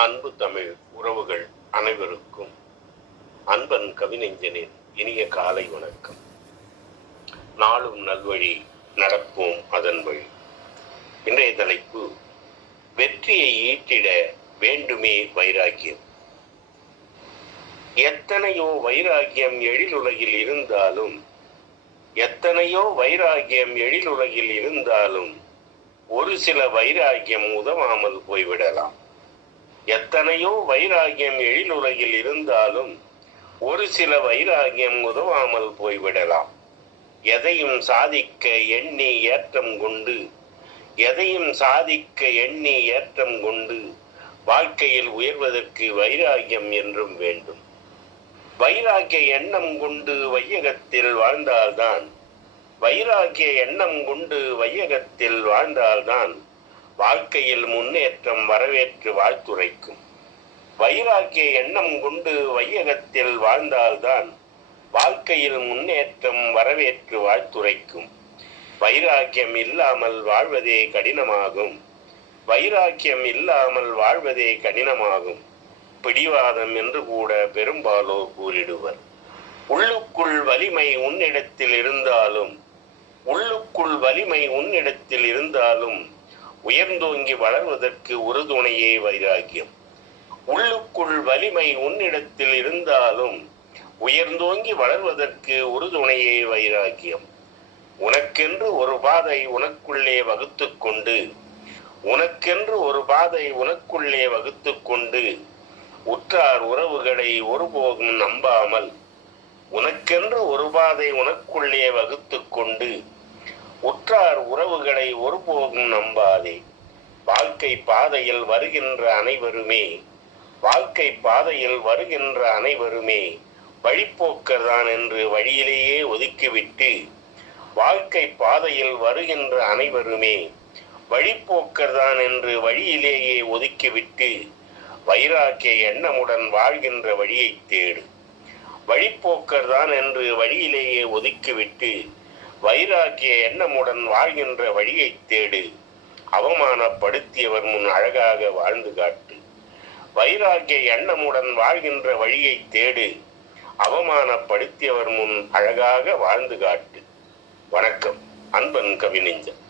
அன்பு தமிழ் உறவுகள் அனைவருக்கும் அன்பன் கவிநெஞ்சனின் இனிய காலை வணக்கம். நாளும் நல்வழி நடப்போம் அதன் வழி. இன்றைய தலைப்பு வெற்றியை ஈட்டிட வேண்டுமே வைராக்கியம். எத்தனையோ வைராக்கியம் எழிலுலகில் இருந்தாலும் எத்தனையோ வைராகியம் எழிலுலகில் இருந்தாலும் ஒரு சில வைராகியம் உதவாமல் போய்விடலாம். எத்தனையோ வைராகியம் எழிலுலகில் இருந்தாலும் ஒரு சில வைராகியம் உதவாமல் போய்விடலாம். எதையும் சாதிக்க எண்ணி ஏற்றம் கொண்டு எதையும் சாதிக்க எண்ணி ஏற்றம் கொண்டு வாழ்க்கையில் உயர்வதற்கு வைராகியம் என்றும் வேண்டும். வைராகிய எண்ணம் கொண்டு வையகத்தில் வாழ்ந்தால்தான் வைராகிய எண்ணம் கொண்டு வையகத்தில் வாழ்ந்தால்தான் வாழ்க்கையில் முன்னேற்றம் வரவேற்று வாழ்த்துரைக்கும். வைராக்கிய எண்ணம் கொண்டு வையகத்தில் வாழ்ந்தால்தான் வாழ்க்கையில் முன்னேற்றம் வரவேற்று வாழ்த்துரைக்கும். வைராக்கியம் இல்லாமல் வாழ்வதே கடினமாகும். வைராக்கியம் இல்லாமல் வாழ்வதே கடினமாகும். பிடிவாதம் என்று கூட பெரும்பாலோர் கூறிடுவர். உள்ளுக்குள் வலிமை உன்னிடத்தில் இருந்தாலும் உள்ளுக்குள் வலிமை உன்னிடத்தில் இருந்தாலும் உயர்ந்தோங்கி வளர்வதற்கு உறுதுணையே வைராக்கியம். உள்ளுக்குள் வலிமை உன்னிடத்தில் இருந்தாலும் உயர்ந்தோங்கி வளர்வதற்கு உறுதுணையே வைராக்கியம். உனக்கென்று ஒரு பாதை உனக்குள்ளே வகுத்து கொண்டு உனக்கென்று ஒரு பாதை உனக்குள்ளே வகுத்து கொண்டு உற்றார் உறவுகளை ஒருபோதும் நம்பாமல் உனக்கென்று ஒரு பாதை உனக்குள்ளே வகுத்து கொண்டு உற்றார் உறவுகளை ஒருபோதும் நம்பாதே வாழ்க்கை பாதையில் வருகின்ற அனைவருமே வாழ்க்கை பாதையில் வருகின்ற அனைவருமே வழிப்போக்கர்தான் என்று வழியிலேயே ஒதுக்கிவிட்டு வாழ்க்கை பாதையில் வருகின்ற அனைவருமே வழிப்போக்கர்தான் என்று வழியிலேயே ஒதுக்கிவிட்டு வைராக்கிய எண்ணமுடன் வாழ்கின்ற வழியை தேடு. வழிப்போக்கர் தான் என்று வழியிலேயே ஒதுக்கிவிட்டு வைராக்கிய எண்ணமுடன் வாழ்கின்ற வழியை தேடு. அவமானப்படுத்தியவர் முன் அழகாக வாழ்ந்து காட்டு. வைராக்கிய எண்ணமுடன் வாழ்கின்ற வழியை தேடு. அவமானப்படுத்தியவர் முன் அழகாக வாழ்ந்து காட்டு. வணக்கம். அன்பன் கவிநெஞ்சன்.